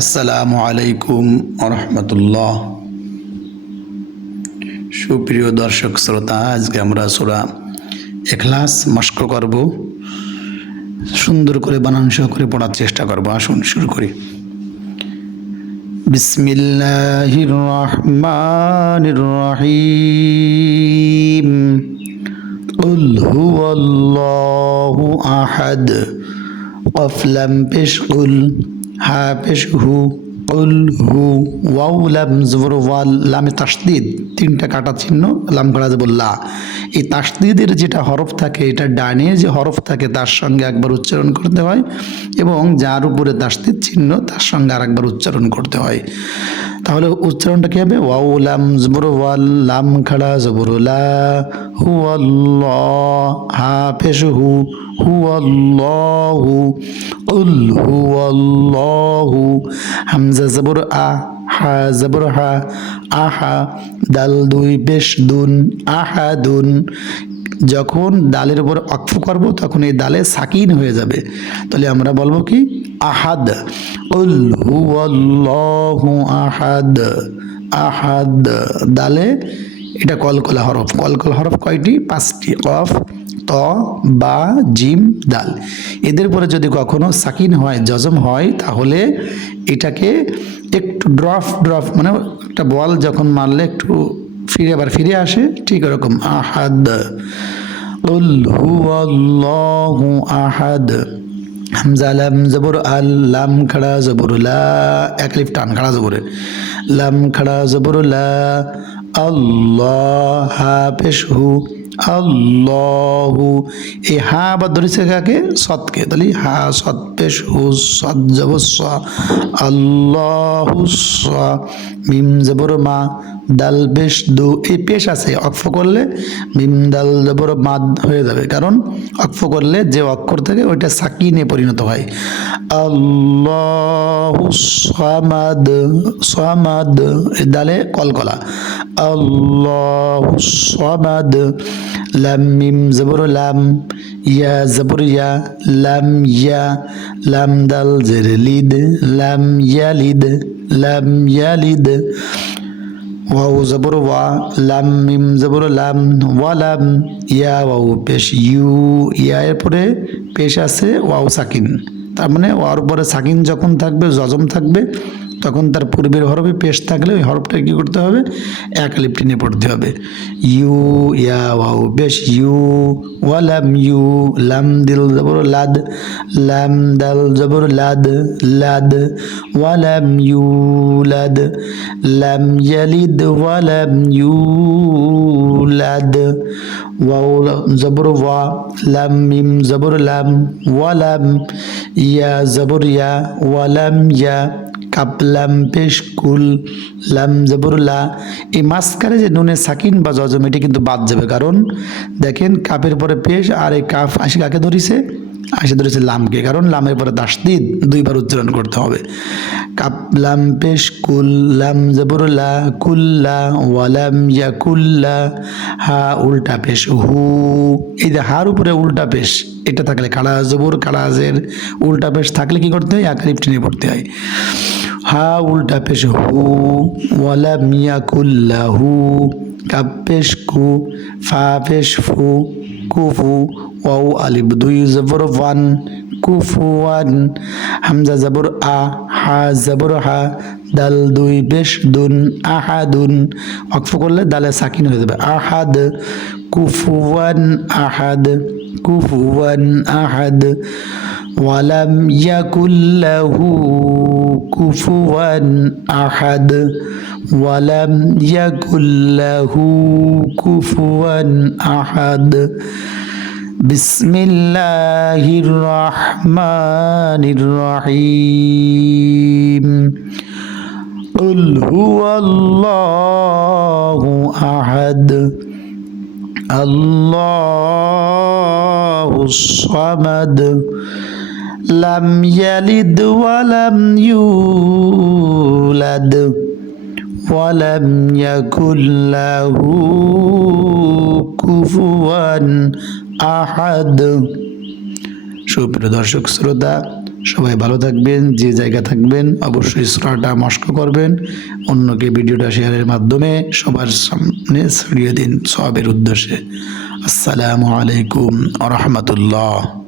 আসসালামু আলাইকুম রহমতুল্লাহ। সুপ্রিয় দর্শক শ্রোতা, আজকে আমরা সূরা ইখলাস মশক করব। সুন্দর করে বানান সহ করে পড়ার চেষ্টা করব। আসুন শুরু করি। বিসমিল্লাহির রহমানির রহিম। কুল হুয়াল্লাহু আহাদ। কফ লাম পেশ কুল, হা পেশ হু, কুল হু, ওয়াও লাম জবর ওয়াল, লামে তাসদীদ, তিনটা কাটা চিহ্ন, লাম খাড়া জবর লা। এই তাসদীদের যেটা হরফ থাকে, এটা ডানে যে হরফ থাকে তার সঙ্গে একবার উচ্চারণ করতে হয়, এবং যার উপরে তাসদীদ চিহ্ন তার সঙ্গে আরেকবার উচ্চারণ করতে হয়। তাহলে উচ্চারণটা কি হবে? ওয়াও লাম জবর ওয়াল, লাম খাড়া জবর লা, হু আল্লাহ, হা পেশ হু, হুয়াল্লাহু, কুল হুয়াল্লাহু, হামজা জবর আ, হা জবর হা, আহা, দাল দুই পেশ দুন, আহাদুন। যখন দালের উপর অক্ফ করব তখন এই দালে সাকিন হয়ে যাবে। তাহলে আমরা বলবো কি? আহাদ। কুল হুয়াল্লাহু আহাদ। আহাদ দালে এটা কলকলা হরফ। কলকলা হরফ কয়টি? 5টি। কফ, ত, বা, জিম, দাল। এদের পরে যদি কখনো সাকিন হয়, জজম হয়, তাহলে এটাকে একটু ড্রপ মানে একটা বল যখন মারলে একটু ফিরে আসে, ঠিক এরকম আহাদ। কুল হুয়াল্লাহু আহাদ। হামজা লাম জবর আল, লাম খাড়া জবর লা, এক লিফ টান খাড়া জবরে, লাম খাড়া জবর লা, আল্লাহ, হা পেশ হু, আল্লাহু। এই হা আবার ধরেছে কাকে? সৎকে। তাহলে হা সৎ পেশ হু, সৎ জবর স, আল্লাহু স, মিম জবর মা, দাল পেশ দু। এই পেশ আছে, অক্ফ করলে মিম দাল জবর মাদ হয়ে যাবে, কারণ অক্ফ করলে যে অক্ষর থাকে ওইটা সাকিনে পরিণত হয়। আল্লাহু সামাদ, সামাদ এই দালে কলকলা, আল্লাহু সামাদ। লাম মিম জবর লাম, ইয়া জবর ইয়া, লাম ইয়া, লাম দাল জের লিদ, লাম ইয়ালিদ, লাম ইয়ালিদ। ওয়াও জবর ওয়া, লাম মিম জবর লাম, ওয়ালাম, ইয়া ওয়াও পেশ ইউ, ইয়া এর পরে পেশ আছে ওয়াও সাকিন। তার মানে ওয়ার পরে সাকিন যখন থাকবে, জজম থাকবে, তখন তার পূর্বের হরফে পেশ থাকলে ওই হরফটা কি করতে হবে? এক আলিফ টেনে পড়তে হবে। ইউ, ইয়া ওয়াও পেশ ইউ, ওয়ালাম ইউ, লাম দিল জবর লাদ, লাম দাল জবর লাদ, লাদ, ওয়ালাম ইউলাদ, লাম ইয়ালিদ ওয়ালাম ইউলাদ। ওয়াও জবর ওয়া, লাম মিম জবর লাম, ওয়ালাম, ইয়া জবর ইয়া, ওয়ালাম ইয়া, কাপলাম পেশ কুল, লাম জবর লা। এই মাঝখানে যে নুনে সাকিন বা জজম, এটি কিন্তু বাদ যাবে, কারণ দেখেন কাপের পরে পেশ, আর এই কাফ আসি কাকে ধরেছে? আসে ধরেছে লামকে, কারণ লামের পরে তাসদীদ দুইবার উচ্চারণ করতে হবে। কাপলাম পেশ কুল, লাম জবর লা, কুল্লা, ওয়ালাম ইয়াকুল্লা, হা উল্টা পেশ হু। এই যে হার উপরে উল্টা পেশ, এটা থাকলে খাড়া জবর, খাড়া জের, উল্টা পেশ থাকলে কি করতে হয়? এক আলিফ টেনে পড়তে হয়। হা উল্টা পেশ হু, ওয়ালাম ইয়াকুল্লাহু, কাপ পেশ কু, ফা পেশ ফু, কুফু, ওয়াও আলিফ দুই জবর ওয়ান, কুফুয়ান, হামজা জবর আ, হা জবর হা, দাল দুই পেশ দুন, আহাদুন। ওয়াকফ করলে দালে সাকিন হয়ে যাবে, আহাদ, কুফুয়ান আহাদ, কুফুয়ান আহাদ। ওয়ালাম ইয়াকুল্লাহু কুফুয়ান আহাদ, ওয়ালাম ইয়াকুল্লাহু কুফুয়ান আহাদ। বিসমিল্লাহির রহমানির রহিম। কুল হুয়াল্লাহু আহাদ, আল্লাহুস সামাদ, লাম ইয়ালিদ ওয়ালাম ইউলাদ, ওয়ালাম ইয়াকুল লাহু কুফুয়ান আহাদ। সুপ্রিয় দর্শক শ্রোতা, সবাই ভালো থাকবেন, যে জায়গা থাকবেন অবশ্যই সূরাটা মস্ক করবেন, অন্যকে ভিডিওটা শেয়ারের মাধ্যমে সবার সামনে ছড়িয়ে দিন সওয়াবের উদ্দেশ্যে। আসসালামু আলাইকুম ওয়া রাহমাতুল্লাহ।